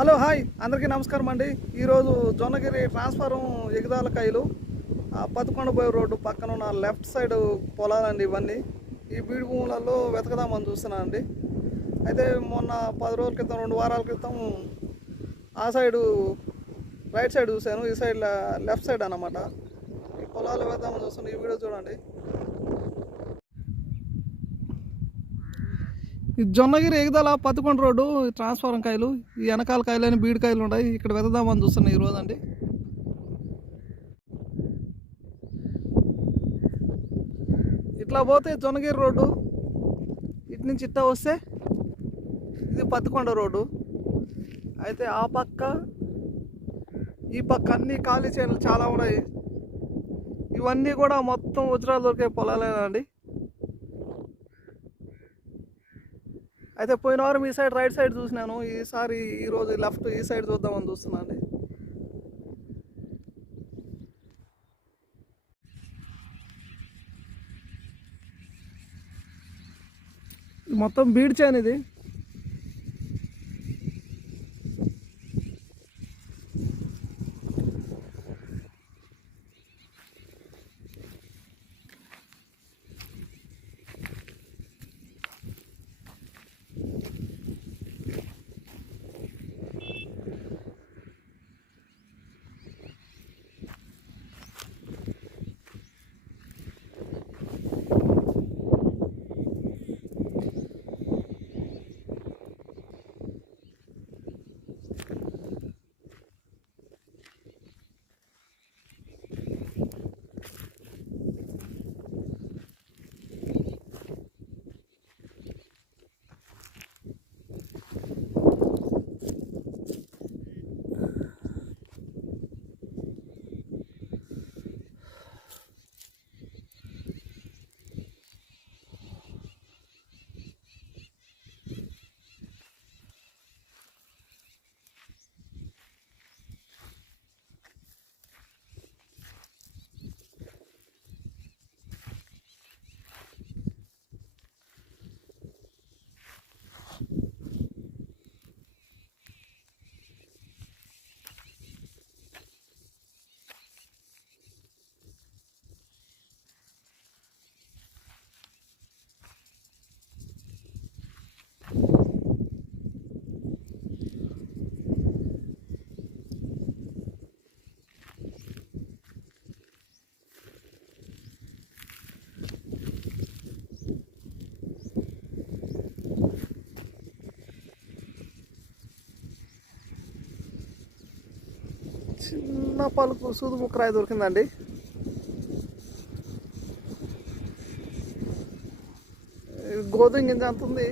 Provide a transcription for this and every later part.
Hello hi. అందరికీ నమస్కారం అండి. ఈరోజు జొన్నగిరి ట్రాన్స్ఫారం ఎగదాల కాయలు ఆ పదకొండబోయే రోడ్డు పక్కన ఉన్న లెఫ్ట్ సైడ్ పొలాలండి ఇవన్నీ. ఈ బీడు భూములలో వెతకదామని చూస్తున్నాను అండి. అయితే మొన్న పది రోజుల క్రితం రెండు వారాల క్రితం ఆ సైడు రైట్ సైడ్ చూశాను. ఈ సైడ్ లెఫ్ట్ సైడ్ అన్నమాట. ఈ పొలాలు వెళ్దామని చూస్తున్నాను ఈ వీడియో చూడండి. ఈ జొన్నగిరి ఎగదాల పత్తికొండ రోడ్డు ట్రాన్స్ఫారం కాయలు ఈ వెనకాల కాయలు బీడి కాయలు ఉన్నాయి. ఇక్కడ వెతదామని చూస్తున్నాయి ఈ రోజు అండి ఇట్లా పోతే జొన్నగిరి రోడ్డు ఇటు నుంచి ఇట్లా వస్తే ఇది పత్తికొండ రోడ్డు. అయితే ఆ పక్క ఈ పక్క అన్ని ఖాళీ చేనులు చాలా ఉన్నాయి. ఇవన్నీ కూడా మొత్తం ఉజ్రాలు దొరికే పొలాలేనండి. అయితే పోయిన వారం ఈ సైడ్ రైట్ సైడ్ చూసినాను. ఈసారి ఈరోజు లెఫ్ట్ ఈ సైడ్ చూద్దామని చూస్తున్నాను మొత్తం బీడ్ చేయను చిన్న పలుకు సూదు ముక్కరాయి దొరికిందండి. గోధుమ గింజ అంత ఉంది.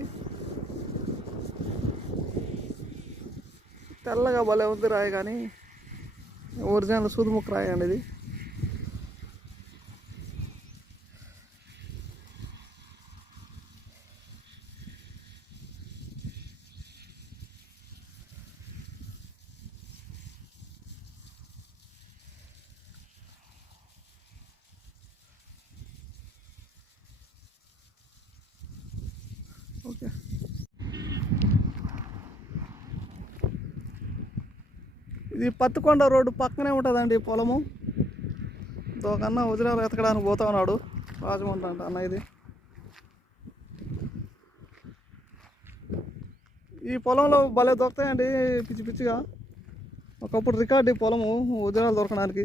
తెల్లగా భలే ఉంది రాయి కానీ ఒరిజినల్ సూది రాయి అండి ఇది ఓకే ఇది పత్తికొండ రోడ్డు పక్కనే ఉంటుందండి పొలము. దోకన్నా వదిలేరు ఎతకడానికి పోతా ఉన్నాడు. రాజమండ్రి అంట అన్న ఇది. ఈ పొలంలో భలే దొరుకుతాయండి పిచ్చి పిచ్చిగా. ఒకప్పుడు రికార్డు ఈ పొలము వదిలేలు దొరకడానికి.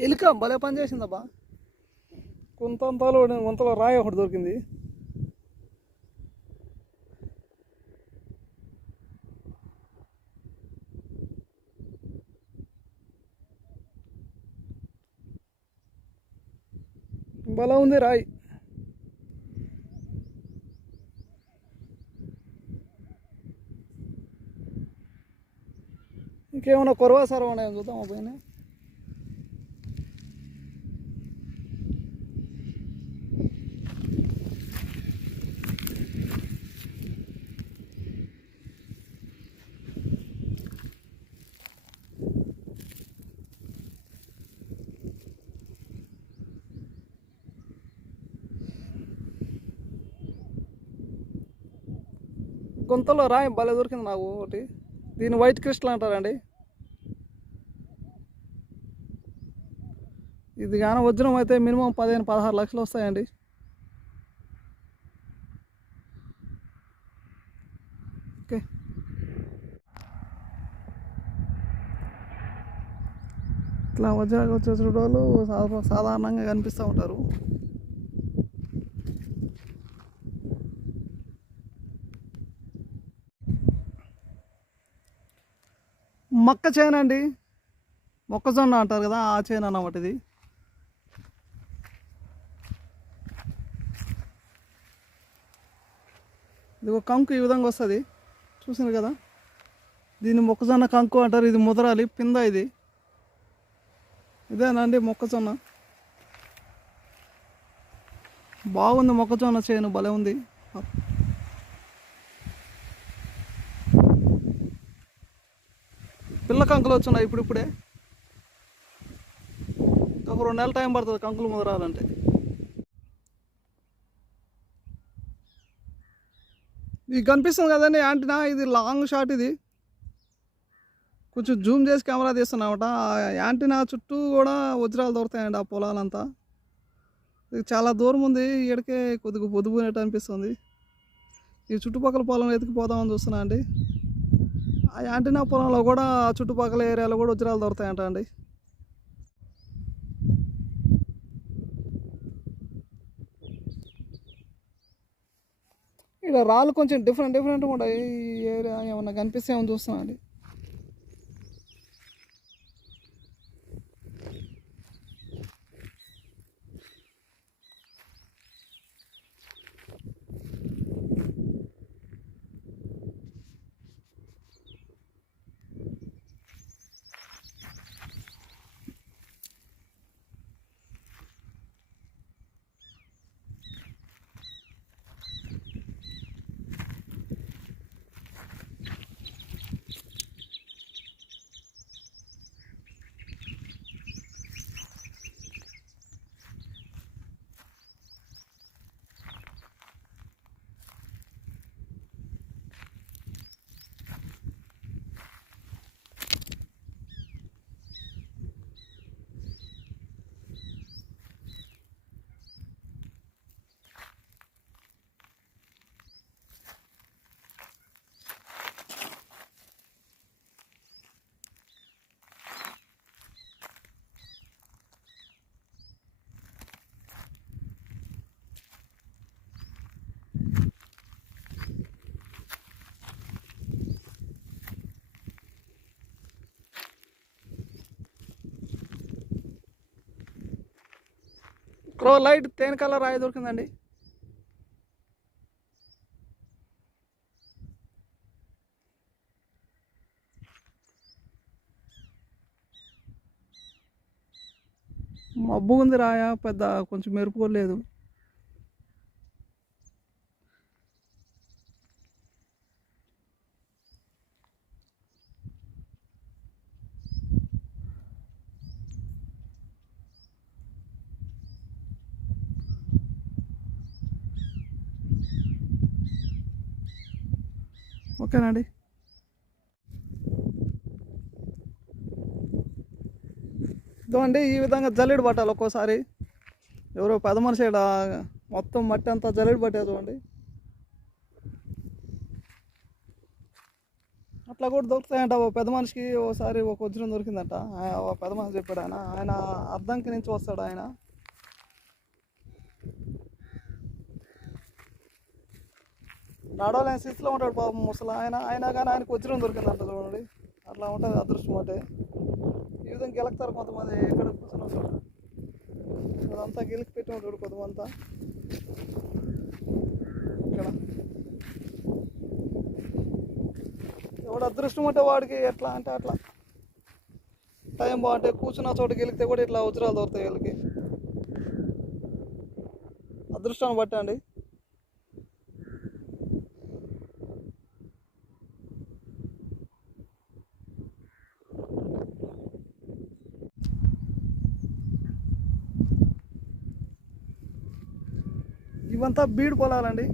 ఎలుక భలే పని చేసిందబ్బా. కొంతంతలో కొంతలో రాయి ఒకటి దొరికింది. భలే ఉంది రాయి. ఇంకేమైనా కొరవా సర్వ చూద్దాం పైన గుంతలో రాయి భలే దొరికింది నాకు ఒకటి. దీన్ని వైట్ క్రిస్టల్ అంటారండి. ఇది కానీ వజ్రం అయితే మినిమం పదిహేను పదహారు లక్షలు వస్తాయండి. ఓకే. ఇట్లా వజ్రాలు వచ్చే వాళ్ళు సాధారణంగా కనిపిస్తూ ఉంటారు. మొక్క చేను అండి. మొక్కజొన్న అంటారు కదా ఆ చేను అన్నమాట ఇది. ఇది ఒక కంకు ఈ విధంగా వస్తుంది. చూసింది కదా? దీన్ని మొక్కజొన్న కంకు అంటారు ఇది ముదరాలి పింద ఇది. ఇదేనండి మొక్కజొన్న? బాగుంది మొక్కజొన్న చేను భలే ఉంది. కంకులు వచ్చున్నాయి ఇప్పుడిప్పుడే ఒక రెండు నెలల టైం పడుతుంది కంకులు ముదరాలంటే ఇది కనిపిస్తుంది కదండి యాంటీనా? ఇది లాంగ్ షాట్ ఇది. కొంచెం జూమ్ చేసి కెమెరా తీస్తున్నామట. ఆ యాంటీనా చుట్టూ కూడా వజ్రాలు దొరుకుతాయండి ఆ పొలాలంతా. ఇది చాలా దూరం ఉంది. ఇక్కడికే కొద్దిగా పొద్దుపోయినట్టు అనిపిస్తుంది. ఈ చుట్టుపక్కల పొలం ఎతికిపోదామని చూస్తున్నా అండి. యాంటీనా పొలంలో కూడా చుట్టుపక్కల ఏరియాలో కూడా ఉజ్జరాలు దొరుకుతాయంట అండి. ఇక్కడ రాళ్ళు కొంచెం డిఫరెంట్ డిఫరెంట్గా ఉంటాయి. ఈ ఏరియా ఏమన్నా కనిపిస్తే చూస్తున్నా అండి? క్రో లైట్ తేనె కలర్ రాయి దొరికిందండి. మబ్బు ఉంది రాయ పెద్ద కొంచెం మెరుపు లేదు. ఓకేనండి. ఇదండి ఈ విధంగా జల్లెడు పట్టాలి ఒక్కోసారి. ఎవరో పెద్ద మనిషి మొత్తం మట్టి అంతా జల్లెడు పట్టే చూడండి. అట్లా కూడా దొరుకుతాయంట ఓ పెద్ద మనిషికి ఓసారి ఒక వజ్రం దొరికిందంట. ఓ పెద్ద మనిషి చెప్పాడు ఆయన. ఆయన అర్థంకి నుంచి వస్తాడు ఆయన. నడవలేని స్థితిలో ఉంటాడు పాపం ముసలి ఆయన అయినా కానీ ఆయనకు వజ్రం దొరికిందంట చూడండి. అట్లా ఉంటుంది అదృష్టం అంటే. ఈ విధంగా గెలుకుతారు కొంతమంది ఎక్కడ కూర్చొని వస్తారు అదంతా గెలికి పెట్టి ఉంటాడు కొంతమంది ఇక్కడ. ఎవడు అదృష్టం అంటే వాడికి ఎట్లా అంటే అట్లా. టైం బాగుంటే కూర్చున్న చోట గెలిగితే కూడా ఇట్లా వజ్రాలు దొరుకుతాయి వీళ్ళకి. అదృష్టాన్ని బట్టండి అంతా బీడు పొలాలండి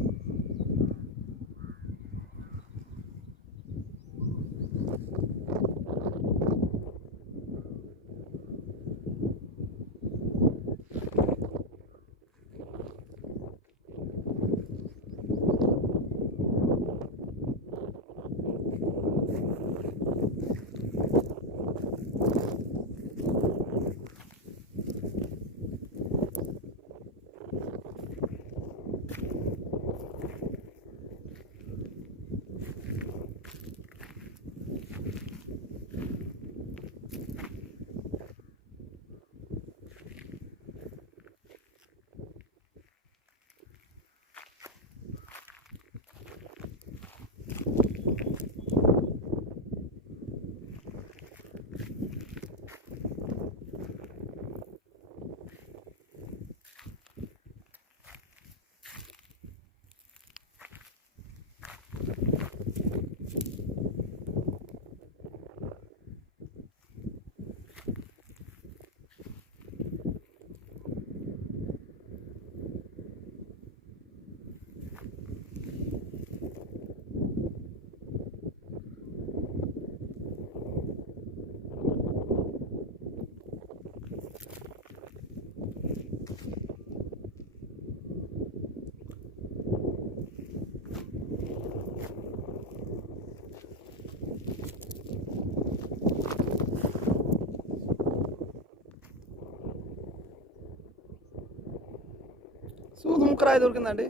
సూదు ముక్కరాయి దొరికిందండి.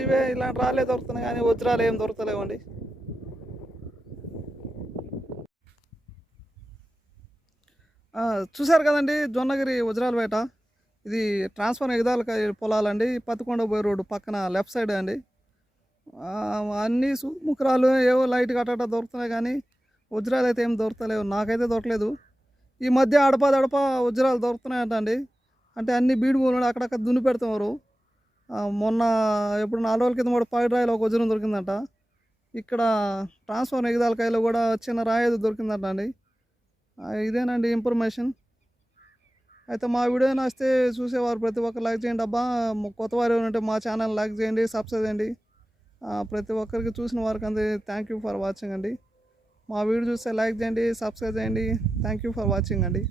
ఇవే ఇలాంటి రాలే దొరుకుతున్నాయి కానీ వజ్రాలు ఏం దొరకలేవండి చూసారు చూశారు కదండి జొన్నగిరి వజ్రాల బయట ఇది ట్రాన్స్ఫర్ ఎగదాల పొలాలండి. పత్తికొండ పోయే రోడ్డు పక్కన లెఫ్ట్ సైడ్ అండి. అన్నీ అన్ని ఏవో లైట్ కట్టట దొరుకుతున్నాయి కానీ వజ్రాలు అయితే ఏం దొరకలేవు నాకైతే దొరకలేదు. ఈ మధ్య అడప దడప వజ్రాలు దొరుకుతున్నాయంట అండి అంటే అన్ని బీడు భూములు అక్కడక్కడ దున్ని పెడుతున్నారు. మొన్న ఎప్పుడు నాలుగు రోజుల కింద కూడా పైడి ఒక వజ్రం దొరికిందంట. ఇక్కడ ట్రాన్స్ఫర్ ఎగదాలకాయలో కూడా చిన్న రాయి ఏదో దొరికిందంట అండి ఇదేనండి ఇన్ఫర్మేషన్. అయితే మా వీడియో నచ్చితే చూసేవారు ప్రతి ఒక్కరు లైక్ చేయండి అబ్బా. కొత్త వారు ఉంటే మా ఛానల్ లైక్ చేయండి సబ్స్క్రైబ్ చేయండి. ప్రతి ఒక్కరికి చూసిన వారికి అంతే థ్యాంక్ యూ ఫర్ వాచింగ్ అండి. మా వీడియో చూస్తే లైక్ చేయండి సబ్స్క్రైబ్ చేయండి. థ్యాంక్ యూ ఫర్ వాచింగ్ అండి.